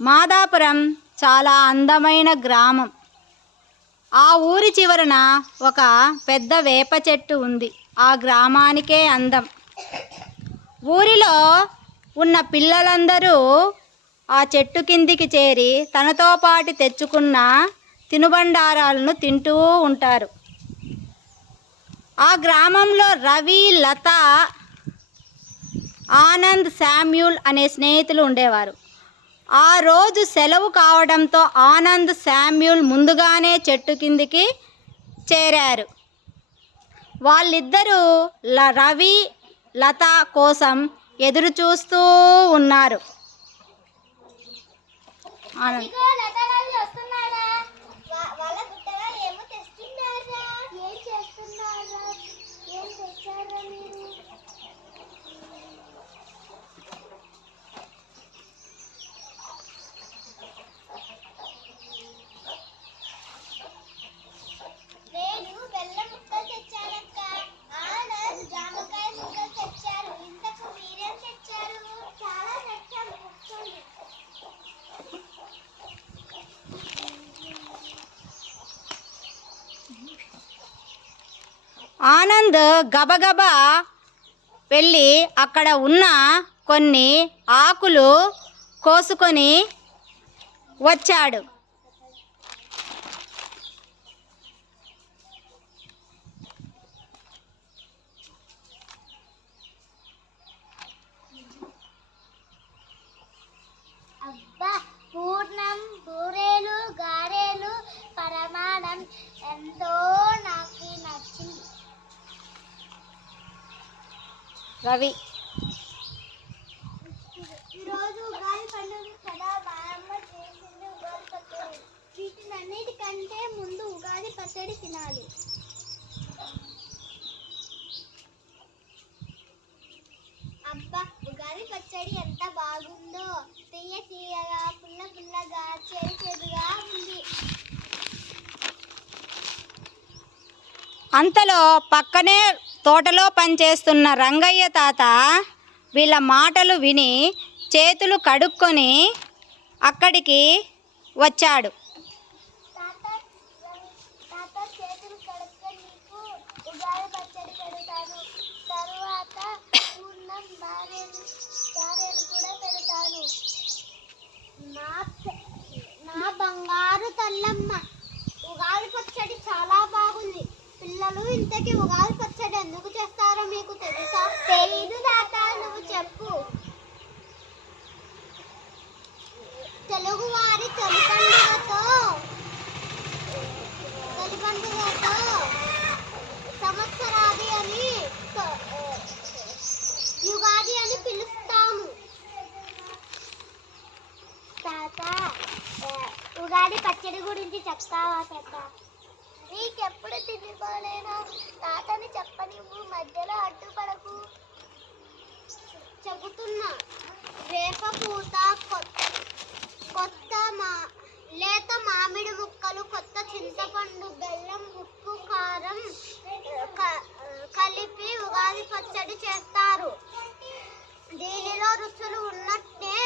మాదాపురం చాలా అందమైన గ్రామం. ఆ ఊరి చివరన ఒక పెద్ద వేప చెట్టు ఉంది. ఆ గ్రామానికే అందం. ఊరిలో ఉన్న పిల్లలందరూ ఆ చెట్టు కిందికి చేరి తనతో పాటు తెచ్చుకున్న తినుబండారాలను తింటూ ఉంటారు. ఆ గ్రామంలో రవి, లత, ఆనంద్, శామ్యూల్ అనే స్నేహితులు ఉండేవారు. ఆ రోజు సెలవు కావడంతో ఆనంద్, శామ్యూల్ ముందుగానే చెట్టు కిందికి చేరారు. వాళ్ళిద్దరూ రవి, లత కోసం ఎదురు చూస్తూ ఉన్నారు. ఆనంద్ ఆనంద్ గబగబా వెళ్ళి అక్కడ ఉన్న కొన్ని ఆకులు కోసుకొని వచ్చాడు. అబ్బా, పూర్ణం, బూరెలు, గారెలు, పరమాణం ఎంతో నాకు నచ్చింది. రవి ఈరోజు ఉగాది పండుగ కదా, మా అమ్మ చేసింది ఉగాది పచ్చడి. వీటినన్నిటికంటే ముందు ఉగాది పచ్చడి తినాలి. అబ్బా, ఉగాది పచ్చడి ఎంత బాగుందో! తీయ తీయగా, పుల్ల పుల్లగా, చేదు చేదుగా ఉంది. అంతలో పక్కనే తోటలో పనిచేస్తున్న రంగయ్య తాత వీళ్ళ మాటలు విని చేతులు కడుక్కొని అక్కడికి వచ్చాడు. తాత, చేతులు కడుక్కొని నీకు ఉగాది పచ్చడి పెడతాను. తరువాత పూర్ణం, గారెలు కూడా పెడతాను. నా బంగారు తల్లమ్మ, ఉగాది పచ్చడి చాలా బాగుంది. పిల్లలు, ఇంతకీ ఉగాది పచ్చడి ఎందుకు చేస్తారో మీకు తెలుసా? తెలీదు తాత, నువ్వు చెప్పు. తెలుగువారి తొలి పండుగతో సంవత్సరాది అని యుగాది అని పిలుస్తాము. తాత, ఉగాది పచ్చడి గురించి చెప్తావా తాత? నీకెప్పుడు తినిపోలేనా? తాతని చెప్పనివ్వు, మధ్యలో అడ్డుపడకు. చెబుతున్నా. వేప పూత, కొత్త లేత మామిడి ముక్కలు, కొత్త చింతపండు, బెల్లం, ఉప్పు, కారం కలిపి ఉగాది పచ్చడి చేస్తారు. దీనిలో రుచులు ఉన్నట్టే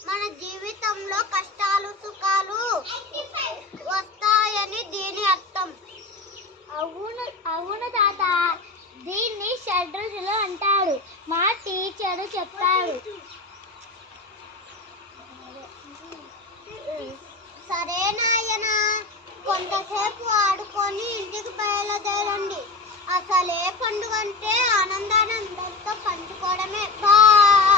మన జీవితంలో కష్టాలు, సుఖాలు వస్తాయని దీని అర్థం. అవును తాత, దీన్ని షడ్రుచులు అంటారు. మా టీచరు చెప్పారు. సరే నాయనా, కొంతసేపు ఆడుకొని ఇంటికి బయలుదేరండి. అసలే పండుగ అంటే ఆనందాన్ని అందరితో పంచుకోవడమే. బాయ్.